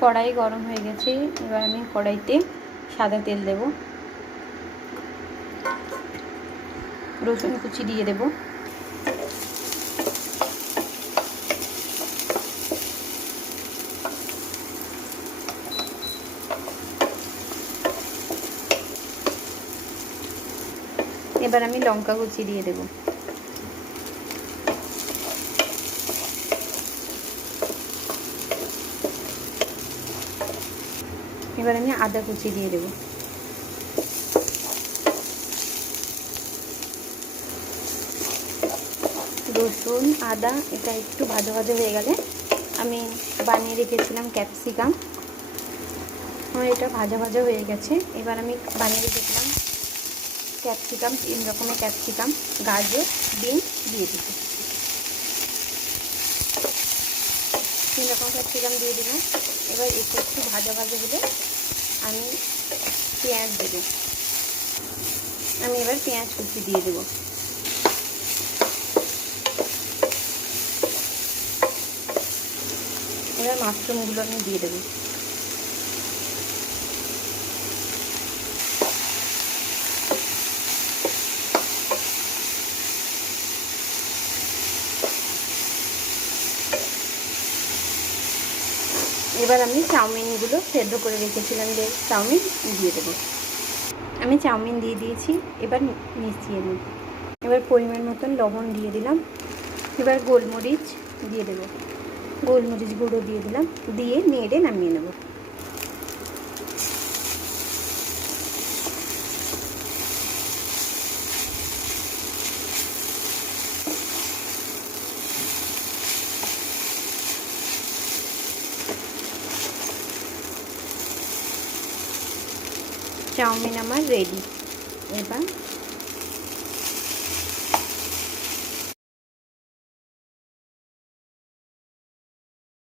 কড়াই গরম হয়ে গেছে, এবার আমি কড়াইতে সাদা তেল দেব, রসুন কুচি দিয়ে দেব, এবার আমি লঙ্কা কুচি দিয়ে দেব, এবার আমি আদা কুচি দিয়ে দেব, রসুন আদা এটা একটু ভাজা ভাজা হয়ে গেলে আমি বানিয়ে রেখেছিলাম ক্যাপসিকাম, আমার এটা ভাজা ভাজা হয়ে গেছে। এবার আমি বানিয়ে রেখেছিলাম ক্যাপসিকাম, 3 রকমের ক্যাপসিকাম, গাজর, বিনস দিয়ে দিব, 3 রকম ক্যাপসিকাম দিয়ে দিলাম। এবার একটু ভাজা ভাজা হলে আমি পেঁয়াজ দেব, আমি এবার পেঁয়াজ কুচি দিয়ে দেব, এবার মাশরুমগুলো আমি দিয়ে দেবো, এবার আমি চাউমিনগুলো সেদ্ধ করে রেখেছিলাম যে চাউমিন দিয়ে দেবো, আমি চাউমিন দিয়ে দিয়েছি, এবার মিশিয়ে নিই, এবার পরিমাণ মতন লবণ দিয়ে দিলাম, এবার গোলমরিচ দিয়ে দেবো, গোলমরিচ গুঁড়ো দিয়ে দিলাম, দিয়ে নেড়ে নামিয়ে নেব। চাউমিন আমার রেডি, এবার